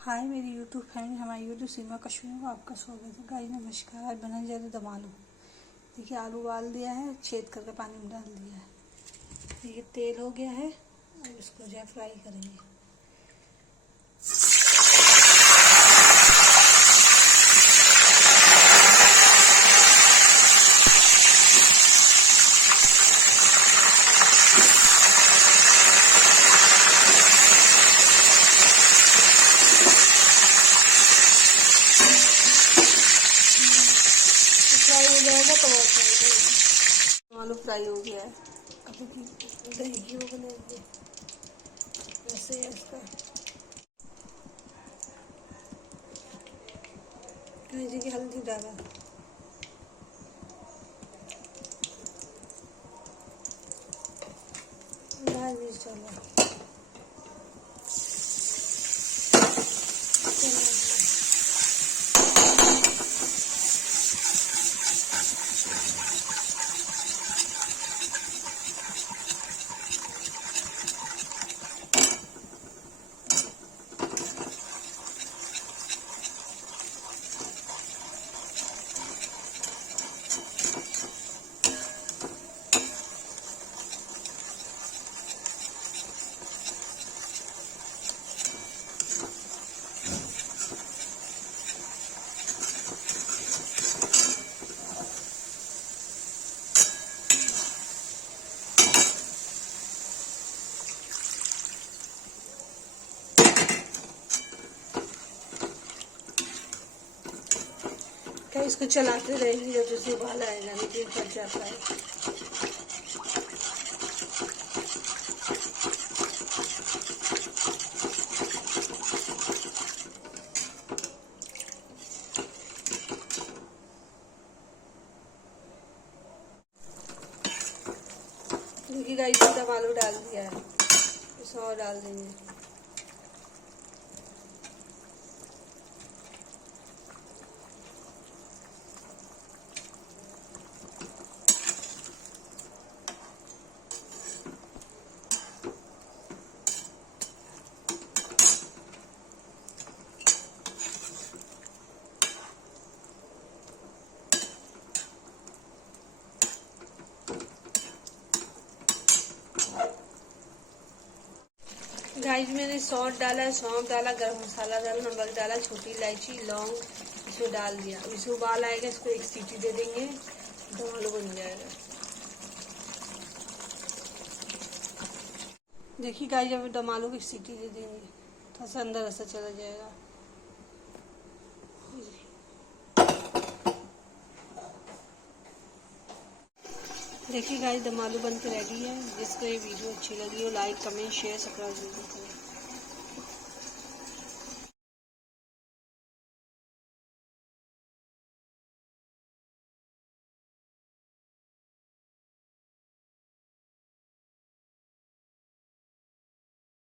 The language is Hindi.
हाय मेरी यूट्यूब फ्रेंड, हमारे यूट्यूब सीमा कश्मीर में आपका स्वागत है। गाइस नमस्कार। बनाने जा रहे दम आलू। देखिए आलू उबाल दिया है, छेद करके पानी में डाल दिया है। ये तेल हो गया है और इसको जो है फ्राई करेंगे। फ्राई हो जाएगा तो आलू फ्राई हो गया है। अब दही घी वो बनाएंगे। वैसे है इसका जी की हल्दी डाला, लाल मिर्च डाला, क्या इसको चलाते रहेंगे जब जैसे उबाल आएगा, नहीं तो फट जाता है। देखिए गाइस दम आलू डाल दिया है, इसमें और डाल देंगे। गाइस मैंने सौंठ डाला, सौंफ डाला, गरम मसाला डाला, नमक डाला, छोटी इलायची, लौंग इसमें डाल दिया। अब इसे उबाल आएगा, इसको एक सीटी दे देंगे, दम आलू बन जाएगा। देखिए गाइस अब दम आलू की सीटी दे देंगे, थोड़ा सा अंदर ऐसा चला जाएगा। देखिए गाइस दम आलू बन के रेडी है। जिसको ये वीडियो अच्छी लगी हो लाइक कमेंट शेयर सब्सक्राइब जरूर करें।